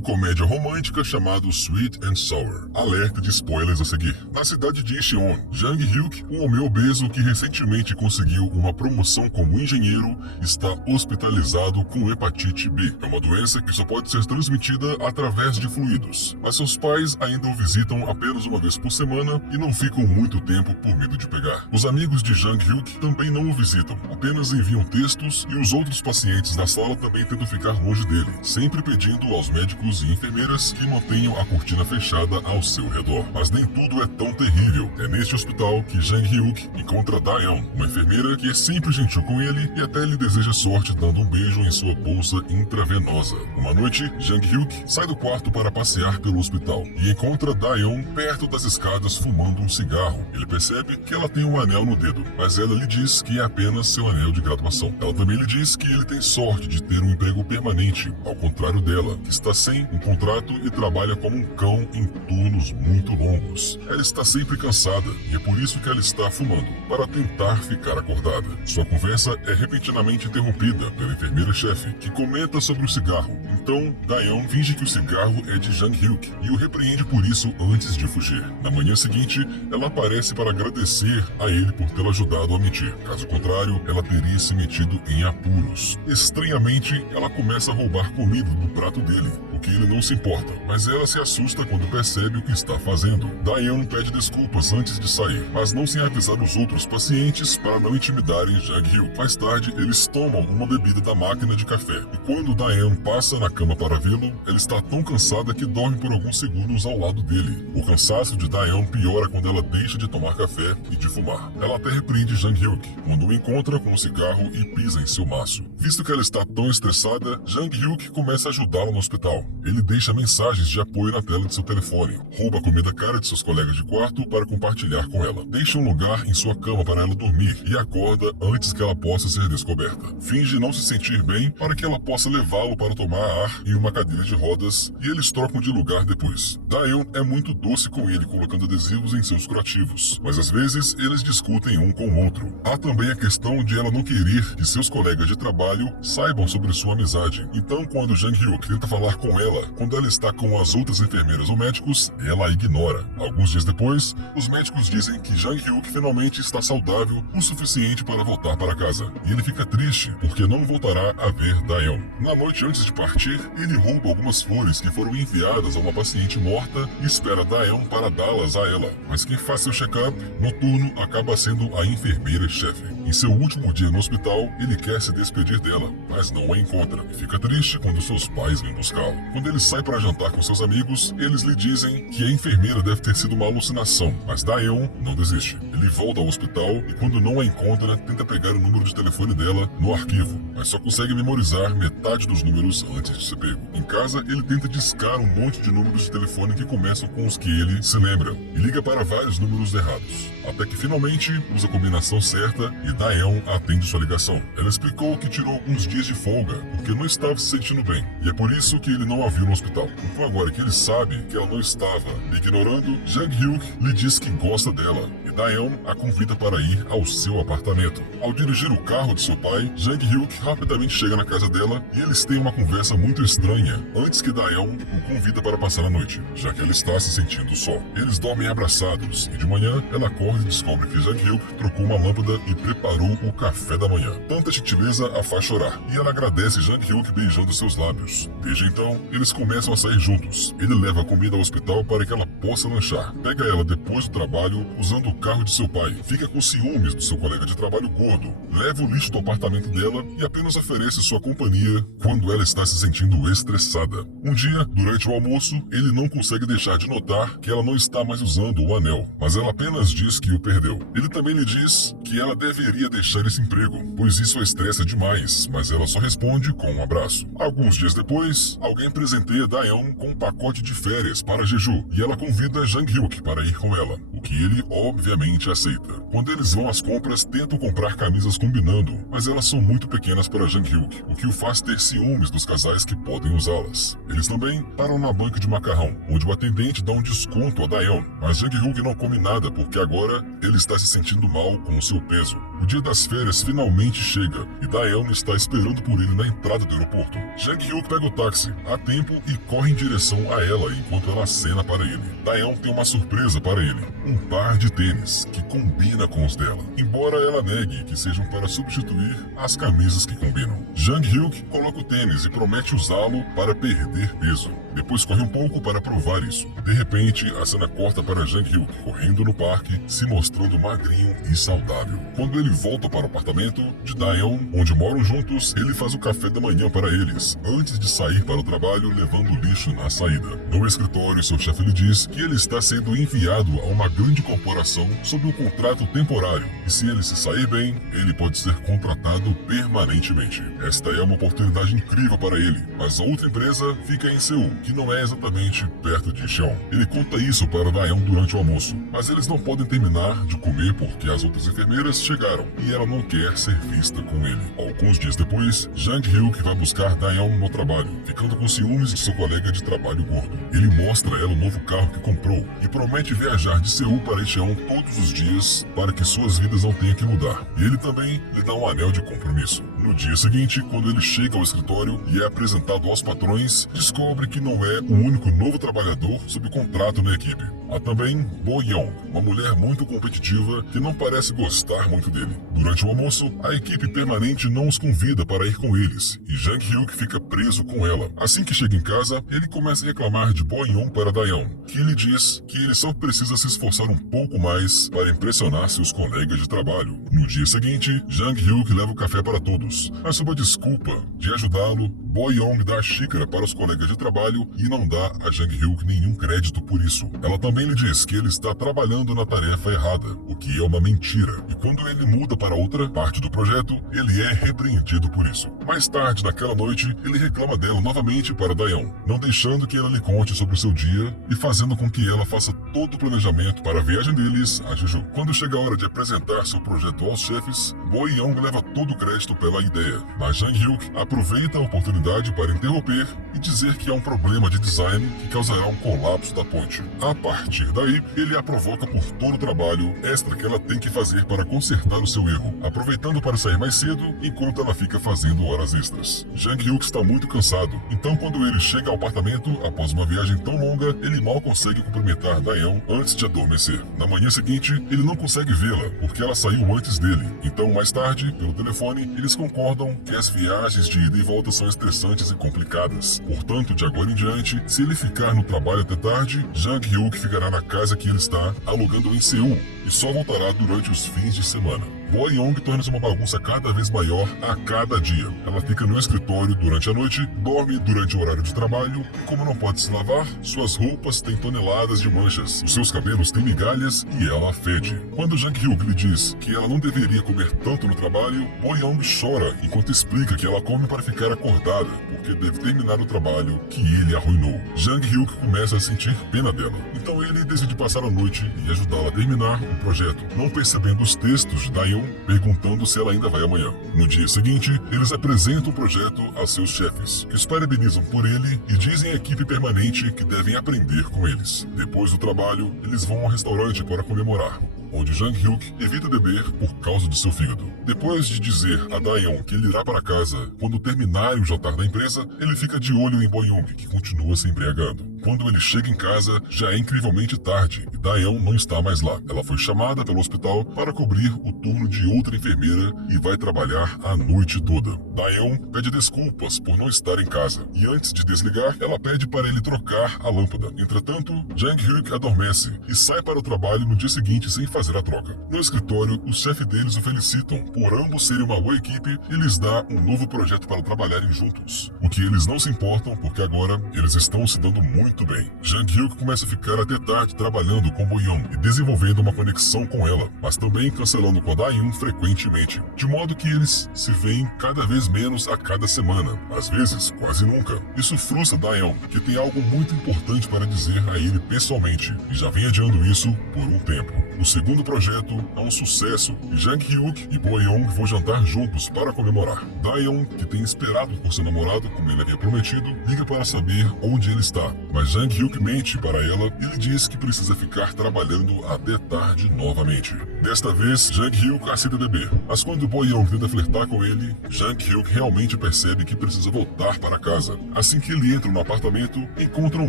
de comédia romântica chamado Sweet and Sour. Alerta de spoilers a seguir. Na cidade de Incheon, Jang Hyuk, um homem obeso que recentemente conseguiu uma promoção como engenheiro, está hospitalizado com hepatite B. É uma doença que só pode ser transmitida através de fluidos, mas seus pais ainda o visitam apenas uma vez por semana e não ficam muito tempo por medo de pegar. Os amigos de Jang Hyuk também não o visitam, apenas enviam textos e os outros pacientes da sala também tentam ficar longe dele, sempre pedindo aos médicos e enfermeiras que mantenham a cortina fechada ao seu redor. Mas nem tudo é tão terrível. É neste hospital que Jang Hyuk encontra Daeon, uma enfermeira que é sempre gentil com ele e até lhe deseja sorte dando um beijo em sua bolsa intravenosa. Uma noite, Jang Hyuk sai do quarto para passear pelo hospital e encontra Daeon perto das escadas fumando um cigarro. Ele percebe que ela tem um anel no dedo, mas ela lhe diz que é apenas seu anel de graduação. Ela também lhe diz que ele tem sorte de ter um emprego permanente, ao contrário dela, que está sem um contrato e trabalha como um cão em turnos muito longos. Ela está sempre cansada e é por isso que ela está fumando, para tentar ficar acordada. Sua conversa é repentinamente interrompida pela enfermeira-chefe, que comenta sobre o cigarro. Então, Daeon finge que o cigarro é de Jang Hyuk e o repreende por isso antes de fugir. Na manhã seguinte, ela aparece para agradecer a ele por tê-la ajudado a mentir. Caso contrário, ela teria se metido em apuros. Estranhamente, ela começa a roubar comida do prato dele, o que ele não se importa, mas ela se assusta quando percebe o que está fazendo. Daeon pede desculpas antes de sair, mas não sem avisar os outros pacientes para não intimidarem Jang Hyuk. Mais tarde, eles tomam uma bebida da máquina de café, e quando Daeon passa na cama para vê-lo, ela está tão cansada que dorme por alguns segundos ao lado dele. O cansaço de Daeon piora quando ela deixa de tomar café e de fumar. Ela até repreende Jang Hyuk quando o encontra com um cigarro e pisa em seu maço. Visto que ela está tão estressada, Jang Hyuk começa a ajudá-la no hospital. Ele deixa mensagens de apoio na tela de seu telefone, rouba a comida cara de seus colegas de quarto para compartilhar com ela, deixa um lugar em sua cama para ela dormir e acorda antes que ela possa ser descoberta. Finge não se sentir bem para que ela possa levá-lo para tomar ar em uma cadeira de rodas e eles trocam de lugar depois. Daeon é muito doce com ele, colocando adesivos em seus curativos, mas às vezes eles discutem um com o outro. Há também a questão de ela não querer que seus colegas de trabalho saibam sobre sua amizade. Então, quando Jang Hyuk tenta falar com ela, quando ela está com as outras enfermeiras ou médicos, ela a ignora. Alguns dias depois, os médicos dizem que Jang Hyuk finalmente está saudável o suficiente para voltar para casa. E ele fica triste, porque não voltará a ver Daeon. Na noite antes de partir, ele rouba algumas flores que foram enviadas a uma paciente morta e espera Daeon para dá-las a ela. Mas quem faz seu check-up noturno acaba sendo a enfermeira-chefe. Em seu último dia no hospital, ele quer se despedir dela, mas não a encontra e fica triste quando seus pais vêm buscá-lo. Quando ele sai para jantar com seus amigos, eles lhe dizem que a enfermeira deve ter sido uma alucinação, mas Daeon não desiste. Ele volta ao hospital e quando não a encontra, tenta pegar o número de telefone dela no arquivo, mas só consegue memorizar metade dos números antes de ser pego. Em casa, ele tenta discar um monte de números de telefone que começam com os que ele se lembra e liga para vários números errados, até que finalmente usa a combinação certa e Daeon atende sua ligação. Ela explicou que tirou alguns dias de folga porque não estava se sentindo bem e é por isso que ele não a viu no hospital. Então agora que ele sabe que ela não estava ignorando, Jang Hyuk lhe diz que gosta dela e Daeon a convida para ir ao seu apartamento. Ao dirigir o carro de seu pai, Jang Hyuk rapidamente chega na casa dela e eles têm uma conversa muito estranha antes que Daeon o convida para passar a noite, já que ela está se sentindo só. Eles dormem abraçados e de manhã ela acorda e descobre que Jang Hyuk trocou uma lâmpada e preparou o café da manhã. Tanta gentileza a faz chorar e ela agradece Jang Hyuk beijando seus lábios. Desde então, eles começam a sair juntos. Ele leva a comida ao hospital para que ela possa lanchar. Pega ela depois do trabalho usando o carro de seu pai. Fica com ciúmes do seu colega de trabalho gordo. Leva o lixo do apartamento dela e apenas oferece sua companhia quando ela está se sentindo estressada. Um dia, durante o almoço, ele não consegue deixar de notar que ela não está mais usando o anel, mas ela apenas diz que o perdeu. Ele também lhe diz que ela deveria deixar esse emprego, pois isso a estressa demais, mas ela só responde com um abraço. Alguns dias depois, alguém presenteia Daeon com um pacote de férias para Jeju, e ela convida Jang Hyuk para ir com ela, o que ele obviamente aceita. Quando eles vão às compras, tentam comprar camisas combinando, mas elas são muito pequenas para Jang Hyuk, o que o faz ter ciúmes dos casais que podem usá-las. Eles também param na banca de macarrão, onde o atendente dá um desconto a Daeon, mas Jang Hyuk não come nada porque agora ele está se sentindo mal com o seu peso. O dia das férias finalmente chega e Daeon está esperando por ele na entrada do aeroporto. Jang Hyuk pega o táxi a tempo e corre em direção a ela enquanto ela acena para ele. Daeon tem uma surpresa para ele, um par de tênis que combina com os dela, embora ela negue que sejam para substituir as camisas que combinam. Jang Hyuk coloca o tênis e promete usá-lo para perder peso. Depois corre um pouco para provar isso. De repente, a cena corta para Jang Hyuk correndo no parque, se mostrando magrinho e saudável. Quando ele volta para o apartamento de Daeon, onde moram juntos, ele faz o café da manhã para eles, antes de sair para o trabalho levando lixo na saída. No escritório, seu chefe lhe diz que ele está sendo enviado a uma grande corporação sob um contrato temporário, e se ele se sair bem, ele pode ser contratado permanentemente. Esta é uma oportunidade incrível para ele, mas a outra empresa fica em Seul, que não é exatamente perto de Incheon. Ele conta isso para Daeon durante o almoço, mas eles não podem terminar de comer porque as outras enfermeiras chegaram e ela não quer ser vista com ele. Alguns dias depois, Jang Hyuk vai buscar Daeon no trabalho, ficando com ciúmes de seu colega de trabalho gordo. Ele mostra a ela o novo carro que comprou e promete viajar de Seul para Incheon todos os dias para que suas vidas não tenham que mudar. E ele também lhe dá um anel de compromisso. No dia seguinte, quando ele chega ao escritório e é apresentado aos patrões, descobre que não é o único novo trabalhador sob contrato na equipe. Há também Bo Young, uma mulher muito competitiva que não parece gostar muito dele. Durante o almoço, a equipe permanente não os convida para ir com eles e Jang Hyuk fica preso com ela. Assim que chega em casa, ele começa a reclamar de Bo Young para Daeon, que lhe diz que ele só precisa se esforçar um pouco mais para impressionar seus colegas de trabalho. No dia seguinte, Jang Hyuk leva o café para todos, mas sob a desculpa de ajudá-lo, Bo Young dá a xícara para os colegas de trabalho e não dá a Jang Hyuk nenhum crédito por isso. Ela também lhe diz que ele está trabalhando na tarefa errada, o que é uma mentira, e quando ele muda para outra parte do projeto, ele é repreendido por isso. Mais tarde, naquela noite, ele reclama dela novamente para Daeon, não deixando que ela lhe conte sobre o seu dia e fazendo com que ela faça todo o planejamento para a viagem deles a Jeju. Quando chega a hora de apresentar seu projeto aos chefes, Bo Young leva todo o crédito pela ideia, mas Jang Hyuk aproveita a oportunidade para interromper e dizer que há um problema de design que causará um colapso da ponte. A partir daí, ele a provoca por todo o trabalho extra que ela tem que fazer para consertar o seu erro, aproveitando para sair mais cedo enquanto ela fica fazendo horas extras. Jang Hyuk está muito cansado, então quando ele chega ao apartamento após uma viagem tão longa, ele mal consegue cumprimentar Daeon antes de adormecer. Na manhã seguinte, ele não consegue vê-la porque ela saiu antes dele, então mais tarde, pelo telefone, eles concordam que as viagens de ida e volta são estressantes e complicadas. Portanto, de agora em diante, se ele ficar no trabalho até tarde, Jang Hyuk ficará na casa que ele está alugando em Seul e só voltará durante os fins de semana. Bo Young torna-se uma bagunça cada vez maior a cada dia. Ela fica no escritório durante a noite, dorme durante o horário de trabalho e, como não pode se lavar, suas roupas têm toneladas de manchas, os seus cabelos têm migalhas e ela fede. Quando Jang Hyuk lhe diz que ela não deveria comer tanto no trabalho, Bo Young chora enquanto explica que ela come para ficar acordada, porque deve terminar o trabalho que ele arruinou. Jang Hyuk começa a sentir pena dela, então ele decide passar a noite e ajudá-la a terminar o projeto, não percebendo os textos de Daeon perguntando se ela ainda vai amanhã. No dia seguinte, eles apresentam o projeto a seus chefes, que os parabenizam por ele e dizem à equipe permanente que devem aprender com eles. Depois do trabalho, eles vão ao restaurante para comemorar, onde Jang Hyuk evita beber por causa do seu fígado. Depois de dizer a Daeon que ele irá para casa quando terminarem o jantar da empresa, ele fica de olho em Bo Young, que continua se embriagando. Quando ele chega em casa, já é incrivelmente tarde e Daeon não está mais lá. Ela foi chamada pelo hospital para cobrir o turno de outra enfermeira e vai trabalhar a noite toda. Daeon pede desculpas por não estar em casa e antes de desligar, ela pede para ele trocar a lâmpada. Entretanto, Jang Hyuk adormece e sai para o trabalho no dia seguinte sem fazer a troca. No escritório, os chefes deles o felicitam por ambos serem uma boa equipe e lhes dá um novo projeto para trabalharem juntos. O que eles não se importam porque agora eles estão se dando muito muito bem. Jang Hyuk começa a ficar até tarde trabalhando com Bo-young e desenvolvendo uma conexão com ela, mas também cancelando com a Da-young frequentemente, de modo que eles se veem cada vez menos a cada semana, às vezes quase nunca. Isso frustra Da-young, que tem algo muito importante para dizer a ele pessoalmente, e já vem adiando isso por um tempo. O segundo projeto é um sucesso, e Jang Hyuk e Bo-young vão jantar juntos para comemorar. Da-young, que tem esperado por seu namorado como ele havia prometido, liga para saber onde ele está, mas Jang Hyuk mente para ela e lhe diz que precisa ficar trabalhando até tarde novamente. Desta vez, Jang Hyuk aceita beber, mas quando Bo-young tenta flertar com ele, Jang Hyuk realmente percebe que precisa voltar para casa. Assim que ele entra no apartamento, encontra um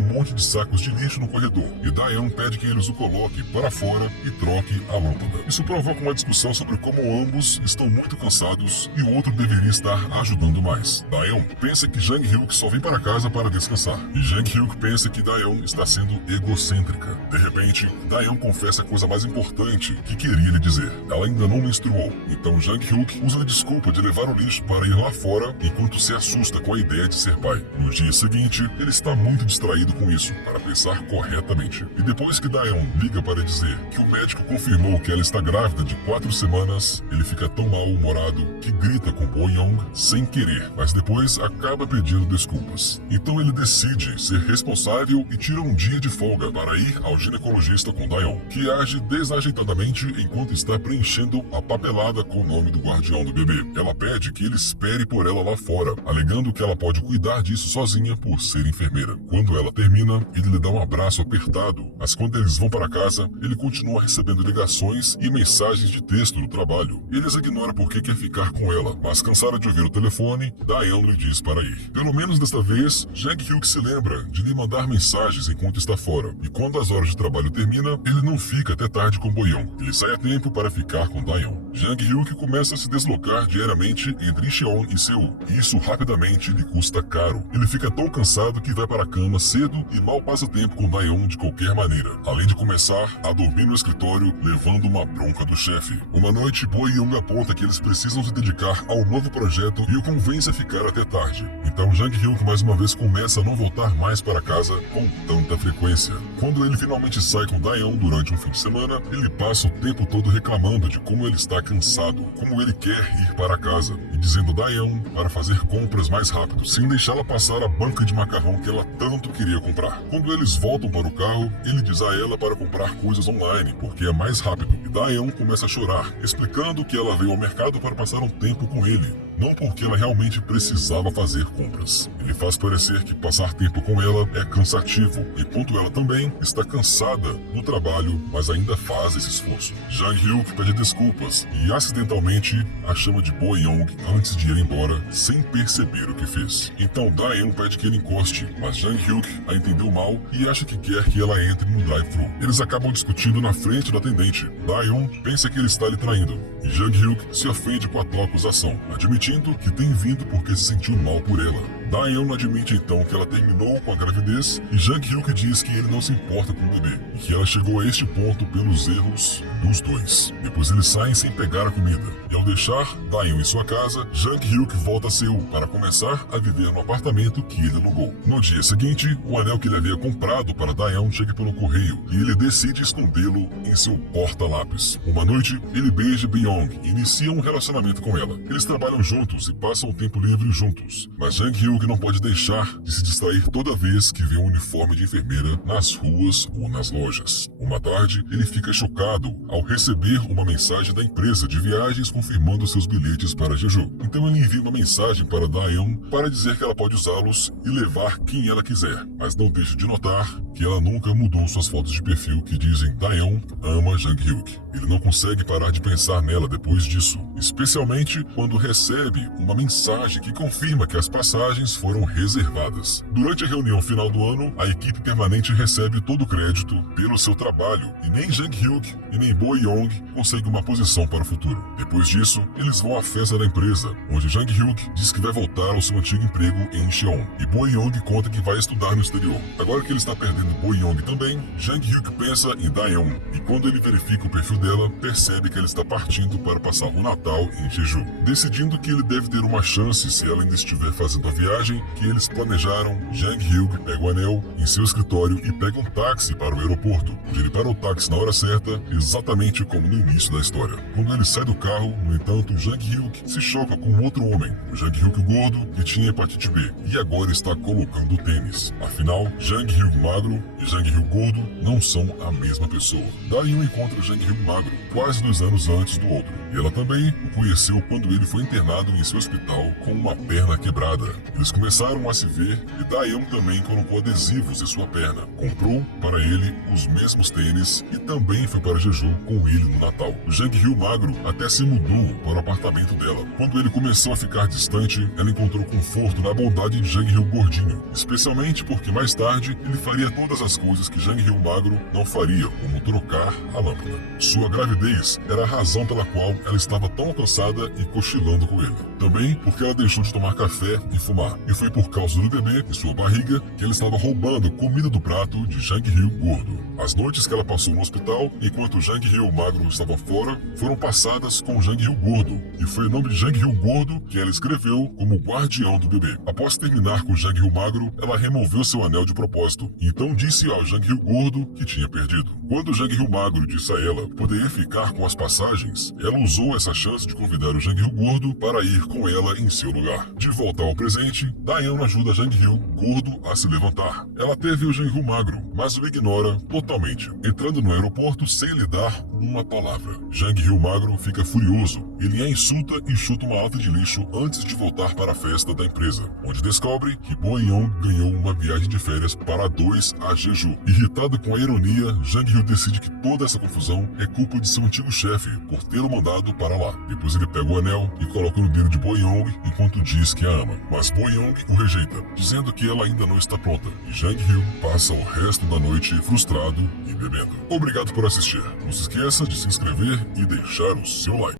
monte de sacos de lixo no corredor, e Da-young pede que eles o coloquem para fora e troque a lâmpada. Isso provoca uma discussão sobre como ambos estão muito cansados e o outro deveria estar ajudando mais. Da-young pensa que Jang Hyuk só vem para casa para descansar, e Jang Hyuk pensa que Da-young está sendo egocêntrica. De repente, Da-young confessa a coisa mais importante que queria lhe dizer. Ela ainda não menstruou, então Jang Hyuk usa a desculpa de levar o lixo para ir lá fora enquanto se assusta com a ideia de ser pai. No dia seguinte, ele está muito distraído com isso, para pensar corretamente. E depois que Da-young liga para dizer que o médico confirmou que ela está grávida de 4 semanas, ele fica tão mal-humorado que grita com Bo-young sem querer, mas depois acaba pedindo desculpas. Então ele decide ser responsável e tira um dia de folga para ir ao ginecologista com Da-young, que age desajeitadamente enquanto está preenchendo a papelada com o nome do guardião do bebê. Ela pede que ele espere por ela lá fora, alegando que ela pode cuidar disso sozinha por ser enfermeira. Quando ela termina, ele lhe dá um abraço apertado, mas quando eles vão para casa, ele continua recebendo ligações e mensagens de texto do trabalho. Eles ignoram porque quer ficar com ela, mas cansada de ouvir o telefone, Da-young lhe diz para ir. Pelo menos desta vez, Jang Hyuk se lembra de lhe mandar mensagens enquanto está fora, e quando as horas de trabalho terminam, ele não fica até tarde com Bo-young. Ele sai a tempo para ficar com Da-young. Jang Hyuk começa a se deslocar diariamente entre Incheon e Seul, e isso rapidamente lhe custa caro. Ele fica tão cansado que vai para a cama cedo e mal passa tempo com Da-young de qualquer maneira, além de começar a dormir no escritório levando uma bronca do chefe. Uma noite, Bo-young aponta que eles precisam se dedicar ao novo projeto e o convence a ficar até tarde. Então Jang Hyuk mais uma vez começa a não voltar mais para casa com tanta frequência. Quando ele finalmente sai com Da-young durante um fim de semana, ele passa o tempo todo reclamando de como ele está cansado, como ele quer ir para casa, e dizendo a Da-young para fazer compras mais rápido, sem deixá-la passar a banca de macarrão que ela tanto queria comprar. Quando eles voltam para o carro, ele diz a ela para comprar coisas online, porque é mais rápido, e Da-young começa a chorar, explicando que ela veio ao mercado para passar um tempo com ele, não porque ela realmente precisava fazer compras. Ele faz parecer que passar tempo com ela é cansativo, enquanto ela também está cansada do trabalho, mas ainda faz esse esforço. Jang Hyuk pede desculpas e acidentalmente a chama de Bo-young antes de ir embora, sem perceber o que fez. Então Da-young pede que ele encoste, mas Jang Hyuk a entendeu mal e acha que quer que ela entre no drive-thru. Eles acabam discutindo na frente da atendente. Da-young pensa que ele está lhe traindo, e Jang Hyuk se ofende com a tal acusação, admitindo que tem vindo porque se sentiu mal por ela. Da-young admite então que ela terminou com a gravidez e Jang Hyuk diz que ele não se importa com o bebê e que ela chegou a este ponto pelos erros dos dois. Depois eles saem sem pegar a comida e ao deixar Da-young em sua casa, Jang Hyuk volta a Seul para começar a viver no apartamento que ele alugou. No dia seguinte, o anel que ele havia comprado para Da-young chega pelo correio e ele decide escondê-lo em seu porta-lápis. Uma noite, ele beija Bo-young e inicia um relacionamento com ela. Eles trabalham juntos e passam o tempo livre juntos, mas Jang Hyuk não pode deixar de se distrair toda vez que vê um uniforme de enfermeira nas ruas ou nas lojas. Uma tarde, ele fica chocado ao receber uma mensagem da empresa de viagens confirmando seus bilhetes para Jeju. Então ele envia uma mensagem para Da-young para dizer que ela pode usá-los e levar quem ela quiser, mas não deixa de notar que ela nunca mudou suas fotos de perfil que dizem Da-young ama Jang Hyuk. Ele não consegue parar de pensar nela depois disso, especialmente quando recebe uma mensagem que confirma que as passagens foram reservadas. Durante a reunião final do ano, a equipe permanente recebe todo o crédito pelo seu trabalho e nem Jang Hyuk e nem Bo-young conseguem uma posição para o futuro. Depois disso, eles vão à festa da empresa, onde Jang Hyuk diz que vai voltar ao seu antigo emprego em Incheon e Bo-young conta que vai estudar no exterior. Agora que ele está perdendo Bo-young também, Jang Hyuk pensa em Da-young e quando ele verifica o perfil dela, percebe que ela está partindo para passar o Natal em Jeju, decidindo que ele deve ter uma chance se ela ainda estiver fazendo a viagem que eles planejaram. Jang Hyuk pega o anel em seu escritório e pega um táxi para o aeroporto, onde ele para o táxi na hora certa, exatamente como no início da história. Quando ele sai do carro, no entanto, Jang Hyuk se choca com outro homem, o Jang Hyuk gordo, que tinha hepatite B, e agora está colocando tênis. Afinal, Jang Hyuk magro e Jang Hyuk gordo não são a mesma pessoa. Daeun encontra Jang Hyuk magro quase 2 anos antes do outro, e ela também o conheceu quando ele foi internado em seu hospital com uma perna quebrada. Eles começaram a se ver e Daeun também colocou adesivos em sua perna. Comprou para ele os mesmos tênis e também foi para Jeju com ele no Natal. O Jang Hyuk magro até se mudou para o apartamento dela. Quando ele começou a ficar distante, ela encontrou conforto na bondade de Jang Hyuk gordinho, especialmente porque mais tarde ele faria todas as coisas que Jang Hyuk magro não faria, como trocar a lâmpada. Sua gravidez era a razão pela qual ela estava tão cansada e cochilando com ele. Também porque ela deixou de tomar café e fumar. E foi por causa do bebê e sua barriga que ela estava roubando comida do prato de Jang Hyuk gordo. As noites que ela passou no hospital, enquanto Jang Hyuk magro estava fora, foram passadas com Jang Hyuk gordo. E foi o nome de Jang Hyuk gordo que ela escreveu como guardião do bebê. Após terminar com Jang Hyuk magro, ela removeu seu anel de propósito. E então disse ao Jang Hyuk gordo que tinha perdido. Quando Jang Hyuk magro disse a ela que poderia ficar com as passagens, ela usou essa chance de convidar o Jang Hyuk gordo para ir com ela em seu lugar. De volta ao presente, Daeun ajuda Jang Hyuk gordo a se levantar. Ela teve o Jang Hyuk magro, mas o ignora totalmente, entrando no aeroporto sem lhe dar uma palavra. Jang Hyuk magro fica furioso. Ele a insulta e chuta uma lata de lixo antes de voltar para a festa da empresa, onde descobre que Bo Young ganhou uma viagem de férias para 2 a Jeju. Irritado com a ironia, Jang Hyuk decide que toda essa confusão é culpa de seu antigo chefe por tê-lo mandado para lá. Depois ele pega o anel e coloca no dedo de Bo Young enquanto diz que a ama. Mas Bo Young o rejeita, dizendo que ela ainda não está pronta. E Jang Hyuk passa o resto da noite frustrado e bebendo. Obrigado por assistir. Não se esqueça de se inscrever e deixar o seu like.